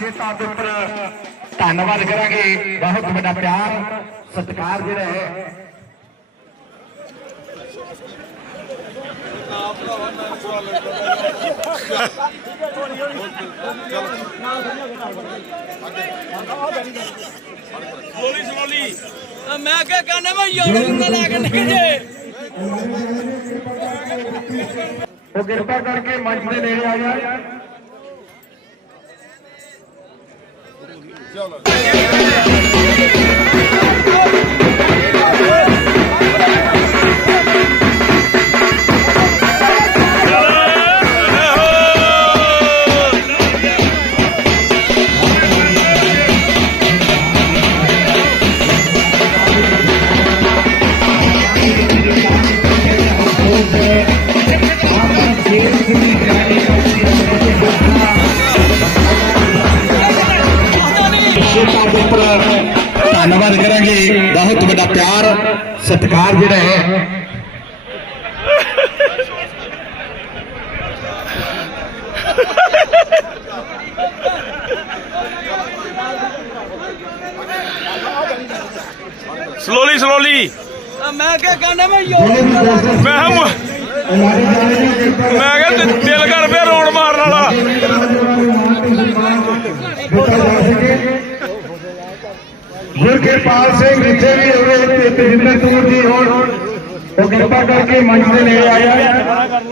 ਖੇਤਾਂ ਦੇ ਉੱਪਰ ਧੰਨਵਾਦ ਕਰਾਂਗੇ। ਬਹੁਤ ਵੱਡਾ ਪਿਆਰ ਸਤਿਕਾਰ ਜਿਹੜਾ ਹੈ। ਸਲੋਲੀ ਸਲੋਲੀ ਮੈਂ ਕਿਹਾ ਕਹਿੰਦਾ ਮੈਂ ਯੋਗ ਨੂੰ ਲਾ ਕੇ ਨਿਕਲ ਜੇ। ਉਹ ਕਿਰਪਾ ਕਰਕੇ ਮੰਚ ਦੇ ਨੇੜੇ ਆ ਜਾ। Thank you. ਦੇ ਉੱਪਰ ਧੰਨਵਾਦ ਕਰਾਂਗੇ ਬਹੁਤ ਵੱਡਾ ਪਿਆਰ ਸਤਿਕਾਰ ਜਿਹੜਾ ਹੈ ਸਲੋਲੀ ਸਲੋਲੀ ਮੈਂ ਕਿਹਾ ਕਹਿੰਦਾ ਮੈਂ ਦੋਸਤ ਮੈਂ ਕਿਹਾ ਮ- ਮੈਂ ਕਿਹਾ ਦਿ- ਦਿਲ ਕਰ ਪਿਆ ਰੋਣ ਮਾਰਨ ਵਾਲਾ ਦਿੱਤਾ ਜਾ ਸਕੇ ਗੁਰਕਿਰਪਾਲ ਸਿੰਘ ਜਿੱਥੇ ਵੀ ਹੋਵੇ ਤੇ ਤੇਜਿੰਦਰ ਸਿੰਘ ਜੀ ਹੋਣ, ਉਹ ਕਿਰਪਾ ਕਰਕੇ ਮੰਚ ਦੇ ਨੇੜੇ ਆ ਜਾਣ।